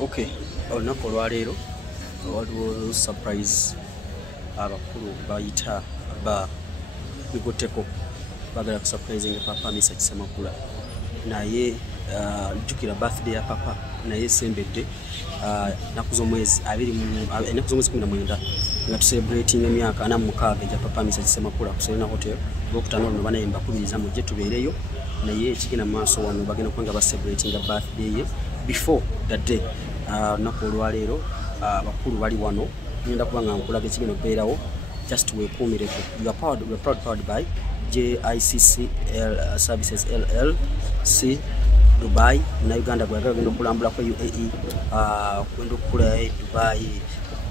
Okay, olunaku olwaleero waliwo surprise abakulu bayita ba Migoteko bagala ku surprising papa Mesach Semakula naye jukira birthday ya papa naye sembedde naku z'omwezi 19 nga tu celebrating emyaka 46 ja papa Mesach Semakula ku Serena Hotel okutano no banayimba kubiriza mujje tubeereyo naye ekigenda maaso wano bagenda kwanga ba celebrating birthday ye before that day naku olwaleero abakulu bali wano ngenda kubanga nkulaga ekigenda okubeerawo just wekuumireko. You are proud by JICC Services LLC Dubai na Uganda gwagenda okulambula kwa UAE kwenda okula Dubai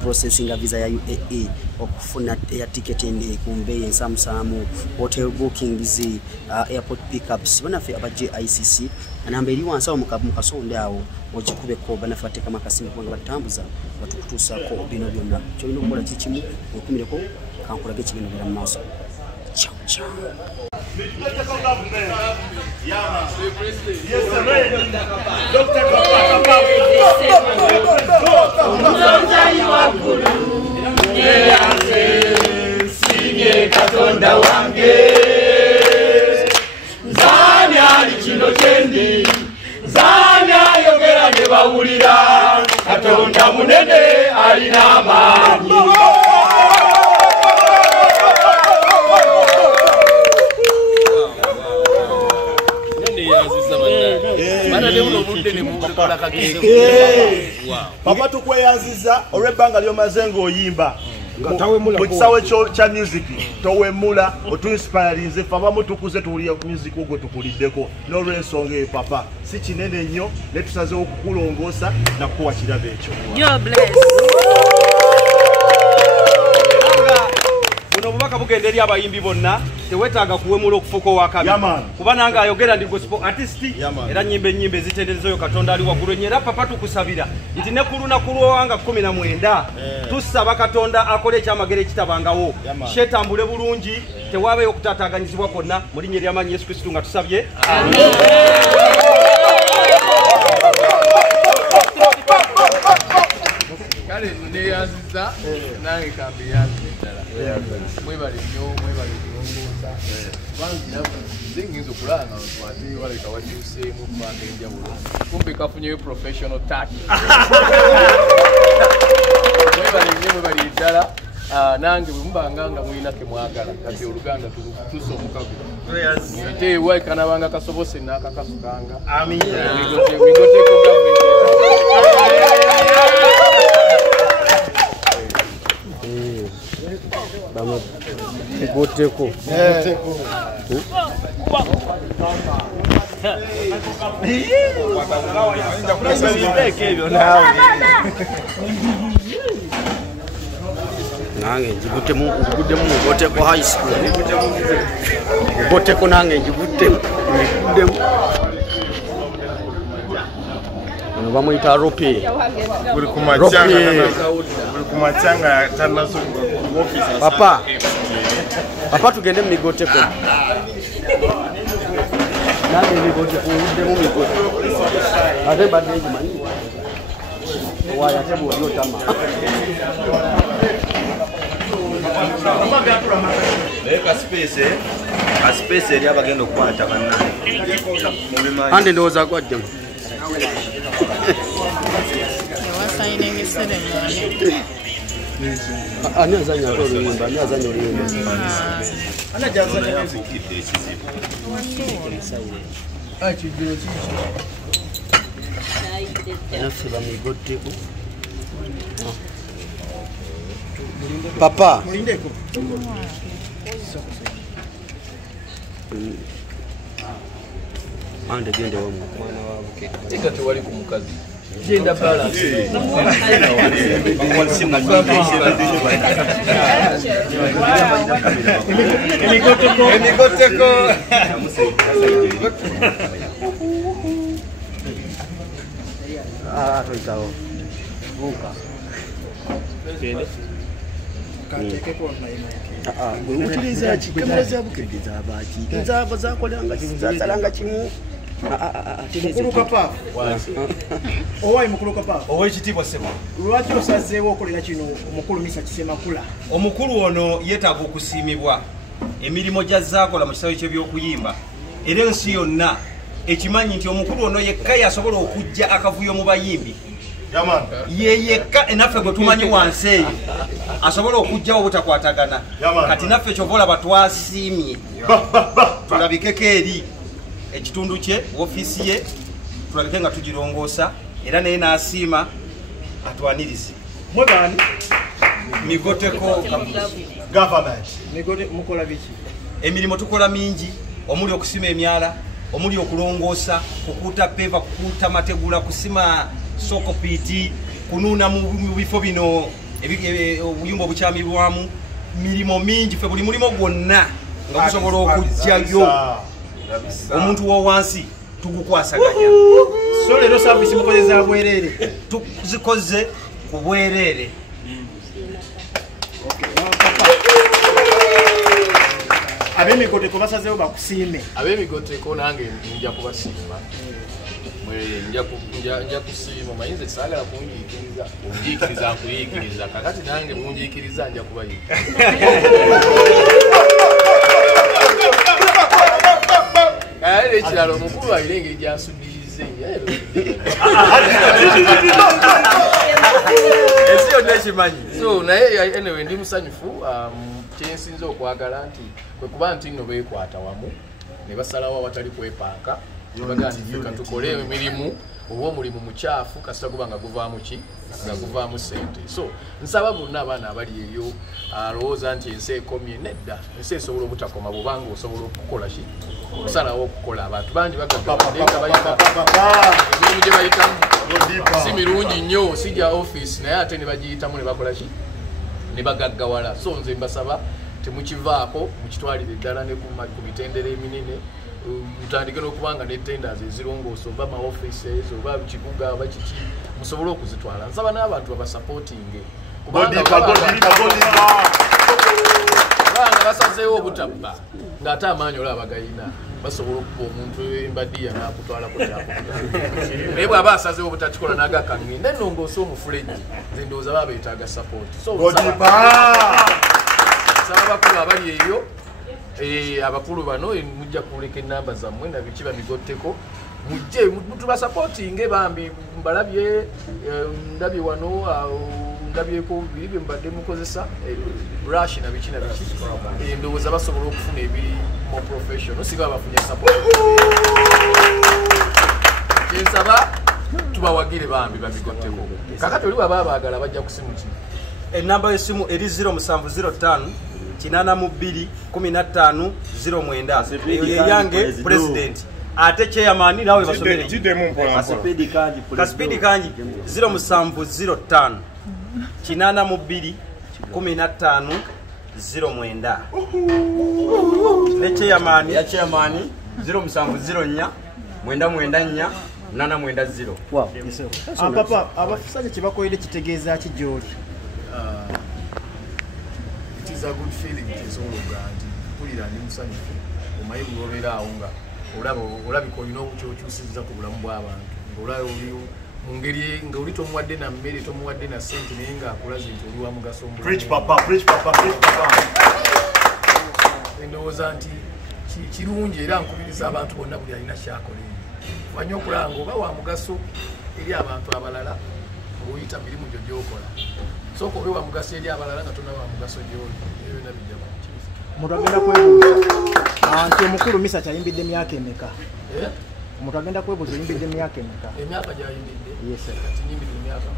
processing a visa ya UAE okufuna air ticketing kumbe ensamusamu hotel bookings airport pickups banafe aba JICC anamba eri wansawo mukasonde awo okikubeko banafate kama kasimba kwanga batambuza batukutusako bino byonna kyolina okukola kikimu okumireko kankulage ekigenda bera mu maaso. Ciao ciao. Katonda wange zani ali kino kyendi zani ayogera ne bawulira Katonda munene alina amaanyi. Papa tukweyanziza olw'ebbanga ly'omaze ng'oyimba mu kisawe kya music towemula otuinspiralinze fe abamu tukuze tuwulira music ogwo tukuliddeko n'olw'ensonga eyo papa si kinene nnyo ne tusazeewo okukulongoosa nakukuwa kirabo ekyo. Buno bubaka bugenda eri abayimbi bonna tewetaaga kuwemula okufuuka owakabi kuba nange ayogera ndi gospel artist era nyimbe zitendezeyo Katonda ali waggulu nnyo era papa tukusabira nti ne ku lunaku lwowanga 19 tusaba Katonda akole ekyamagero ekitabangawo kyetambule bulungi tewaabeyo okutaataaganyizibwa kwonna mu linnya ery'amaanyi Yesu Kristo nga tusabye kale neyanziza nange kambi yanzizala mwebale nnyo ngoza bangira zingiza okulanga ate waleka wakyuseemu kubanga enjawulo kumbe kafunyeyo professional touch mwebale ddala nange bwe mubanga nga mulinake mwagala kati oluganda tusa omukago teewa ekanabanga kasobose nakakasukanga Migoteko Migoteko nange njiguddemu Migoteko high school Migoteko nange njiguddemu bamuyita rope buli kumachanga tanaso papa tugende mu Migoteko nange Migoteko uddemu Migoteko ate badde ekimanyi waya tebu olyotama leka space eri abagenda okukwata bannange ande ndowooza gwajjamu ani azanya oluyimba ani azanya oluyimba naffe bamigoteko papa ande gende wa mwana wa buke ega tewali ku mukazi genda balance Migoteko toitawo buka Kamera zabukedde zabaki nzabo zakolanga zasalanga kimu Mukulu Kapa. Owai Mukulu Kapa. Owekitiibwa Ssebo. Lwaki osazeewo okolera kino omukulu Mesach Semakula? Omukulu ono yeetaaga okusiimibwa emirimu gy'azaakola mu kisaawe ky'ebyokuyimba era ensi yonna ekimanyi nti omukulu ono yekka yasobola okujja akavuyo mu bayimbi ye yekka enaffe gwe tumanyi wansi eyo asobola okujjawo obutakwatagana kati naffe kyova olaba twasiimye tulabikeko eri ekitundu kye ofiisi ye tulabike nga tugirongoosa era naye n'asiima atwanirize Mwebani migoteko government migote mukola biki? emirimu tukola mingi omuli okusima emyala omuli okulongoosa kukuuta peva kukuuta mategula kusima sokopiti kunuuna mu bifo bino obuyumba obukyamirwamu mirimu mingi fe buli mulimo gwonna nga gusobola okujjayo omuntu w'owansi tugukwasaganya So leero service mukozeza bwerere. tuzikoze ku bwerere. Ab'emigoteko basazeewo bakusiime. Ab'emigoteko nange nja kubasiima. Nja kusiima mayinza saagala kunjiikiriza. Kunjiikiriza nkuyiikiriza. Kakati nange munjiikiriza nja kubayiikiriza. Kale ekiralo omukulu alina engeri gy'ansudirize. Ensi yonna ekimanyi. So naye anyway ndi musanyufu kyensinza okwagala nti kwe kuba nti nno beekwata wamu ne basalawo awatali kwepaaka nebagandifika tukole emirimu oba omulimu mukyafu kasita guba nga guvaamu ki nga guvaamu sente. So nsaba bonna abaana abali eyo alowooza nti ensi ekomye nedda ensi esobola obutakoma bwobanga osobola okukola ki okusalawo okukola. Abantu bangi bagaggawaddenga bayita emirimu gye bayitamu si mirungi nnyo sijja office naye ate ne bagiyitamu ne bakola ki ne bagaggawala. So nze mbasaba temukivaako mukitwalire ddala ne ku mitendera eminene mutandike n'okubanga ne tenders ezirongoosa oba ma offices oba kibuga oba kiki musobole okuzitwala. Nsaba n'abantu babasupportinge kubanga basazeewo obutabba ng'ate amaanyi olaba bagayina basobola okuba omuntu embaddiya n'akutwala ku kyapa naye bw'aba asazeewo obutakikola n'agakaŋŋi nennongoosa omufuleji nze ndowooza baba beetaaga support. So nsaba bakulu abali eyo abakulu bano mujja kuleka enamba zammwe nabiki bamigotteko mujje tubasupportinge bambi mbalabye ndabye wano ndabyeko biri bye mbadde mukozesa brush na biki ndowooza basobola okufuna ebiri mu professional singa bafunye support. Nsaba tubawagire bambi bamigotteko kakati oli baba baagala bajja kusimu ki enamba y'essimu eri 0705 82 15 09 eyo yeyange president ate chairman nawe basomere kaspeedi kanji 0705 82 15 09 ne chairman ya chairman 0704 994 890. Wow. Papa abafusaje kibakoyede kitegeeza ki gyoli? It is a good feeling is all ganji kulira ndi musanyufu omayi bulobera awo nga olabika olina okyokyusiza ku bulamu bw'abantu ng'olaba oli mu ngeri nga oli tomuwadde na mmere tomuwadde na ssente naye ng'akulaze nti oli wa mugaso mu preach papa preach papa preach papa. Ndowooza nti kirungi era nkubiriza abantu bonna buli alina kyakola wanya okulanga oba wa mugaso eri abantu abalala ng'oyita mirimu gyo gy'okola. Soko obe wa mugaso eri abalala nga tonna wa mugaso gy'oli eyo byonna bijja kukirizika. Omuntu agenda kwebuuza nti omukulu Mesach ayimbidde emyaka emeka? Omuntu agenda kwebuuza oyimbidde emyaka emeka? Emyaka gy'ayimbidde? Yes sir. Kati nyimbidde emyaka 30.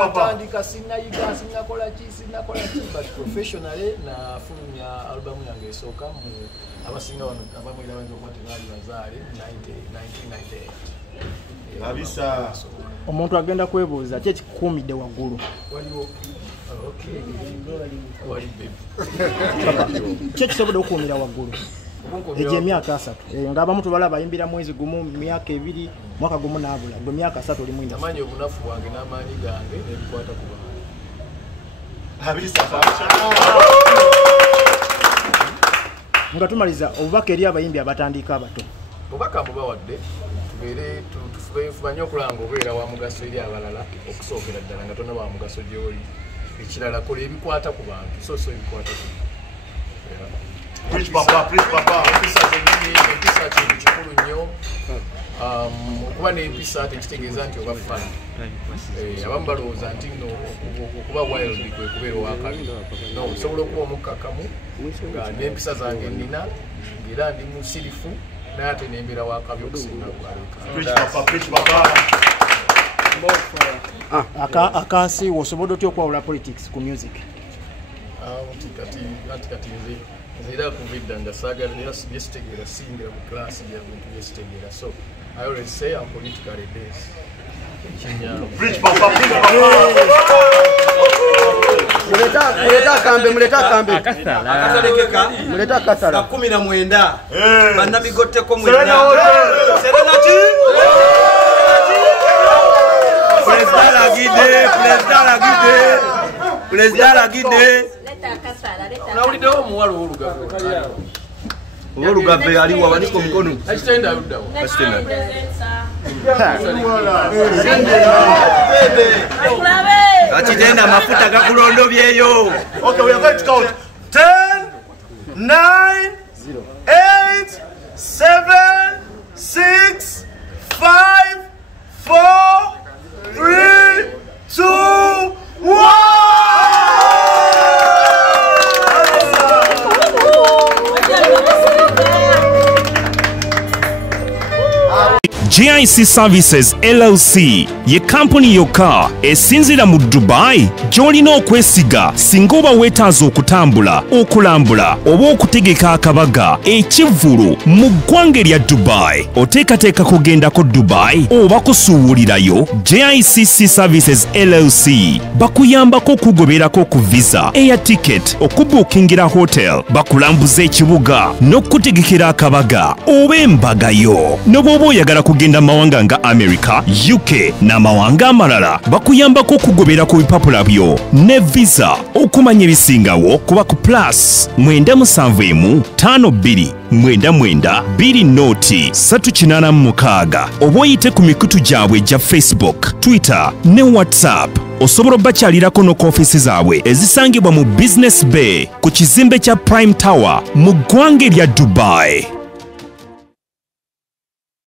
Atandika sinnayiga sinnakola ki but professionally nafulumya albamu yange esooka mu abasinga wano abamu era bayinza okuba tebaali bazaale 1998. Abisa Omuntu agenda kwebuuza ki ekikuumidde waggulu? Waliwo Ki ekisobodde okukuumira waggulu? Egyo emyaka 3 ng'abamu tubalaba bayimbira mwezi gumu myaka 2 mwaka gumu n'abula gwe myaka 3 oli mwina. Namanyi obunafu bwange n'amaanyi gange n'ebikwata ku bantu nga tumaliza obubaka eri abayimbi abatandika abato. Obubaka mubawadde tubeere tufubanye okulanga obeera wa mugaso eri abalala okusookera ddala nga tonna wa mugaso gy'oli. Ekirala kola ebikwata ku bantu so ebikwata ku Preach papa. Empisa kintu kikulu nnyo. Okuba n'empisa tekitegeeza nti oba fana. Abamu balowooza nti nno okuba wild kwe kubeera owakabi. No, osobola okuba omukkakkamu nga n'empisa zange nnina ng'era ndi musirifu naye ate n'embeera wakabi okusinga akansi wosobodde otya okwawula politics ku music? Kati nze era kuvidda nga saagala byesitegeera siyingira mu class ya bintu byesitegeera, so I always say I'm politically based. Muleta kasala 19 banna bigotteko President Lagide nawuliddewo omuwala Olugabe aliwo abaniko mukono. akitenda luddawo Akitenda mafuta gakulondobyeyo. Okay, we are going to count 10, 9, 8, 7, 6, 5, 4, 3, 2, 1. GIC Services LLC ye company yokka esinzira mu Dubai gy'olina okwesiga singa oba weetaaza okutambula, okulambula oba okutegeka akabaga ekivvulu mu ggwanga lya Dubai. Oteekateeka kugendako Dubai oba kusuubulirayo, GICC Services LLC bakuyambako okugoberako ku visa, air ticket, okubuukingira hotel, bakulambuza ekibuga n'okutegekera akabaga oba embagayo. N'obwoba oyagala kugenda mawanga nga America, UK n'amawanga amalala bakuyambako okugobera ku bipapula byo ne visa. Okumanya ebisingawo kuba ku +971 52 99 2 386 oba oyite ku mikutu gyabwe gya Facebook, Twitter ne WhatsApp. Osobola bakyalirako no office zaabwe ezisangibwa mu Business Bay ku kizimbe kya Prime Tower mu ggwanga lya Dubai.